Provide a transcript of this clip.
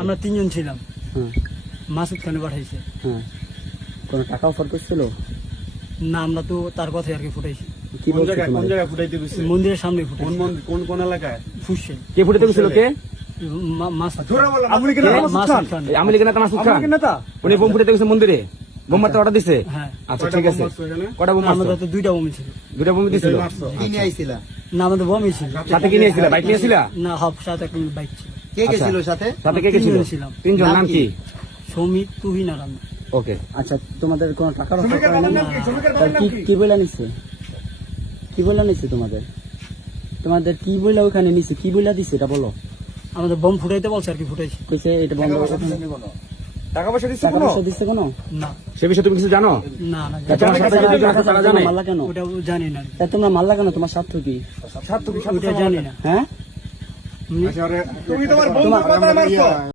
আমরা 3 জন ছিলাম। হ্যাঁ মাসুদ খানে পাঠাইছে। হ্যাঁ কোনো টাকা অফার করছিল? না, আমরা তো তার কথাই আর কি ফুটাইছি। কি বলছে কোন তোমাদের? জায়গায় ফুটাইতে গেছে? মন্দিরের সামনে ফুটাইছি। কোন মন্দির, কোন এলাকায়? ফুসছে কে ফুটাতে গেছিল? কে? মাসুদ আমলি কেন মাসুদ খান। এই আমেরিকান নেতা মাসুদ খান? নেতা? উনি বোম ফুটাতে গেছে মন্দিরে, বোম মারতে অর্ডার দিছে? হ্যাঁ, আচ্ছা ঠিক আছে, কটা বোম মারছো? আমাদের তো 2টা বোম ছিল। 2টা বোম দিছিল? কি নিয়ে আইছিলা? না, আমাদের বোমই ছিল। সাথে কি নিয়েছিলা? বাইক নিয়েছিলা? না, হাফ সাথে একটা বাইক ছিল। কে কে ছিল সাথে? সাথে কে কে ছিল? 3 জন ছিলাম। 3 জন, নাম কি? সমিত, তুহিন আর আমি। ওকে। আচ্ছা তোমাদের কোনো টাকার অফার শ্রমিকের করে বাবার না? নাম কি? শ্রমিকের বাবার নাম কি? কি বলে নিছে? কি বলে নিছে তোমাদের? তোমাদের কি বলে ওখানে নিছে? কি বলে দিছে এটা বলো। আমাদের বোম ফুটাইতে বলছে আর কি, ফুটাইছি। কইছে এটা বন্ধ করে টাকা পয়সা দিচ্ছে টাকা কোনো? পয়সা দিছে কোনো? না সে বিষয়ে তুমি কিছু জানো? না না, তোমার সাথে যে দুজন আছে তারা জানে? মারলা কেন ওটা জানি না। তা তোমরা মারলা কেন? তোমার স্বার্থ কি? ওটা জানি না। হ্যাঁ তুমি তোমার বন্ধুর কথা মারছো?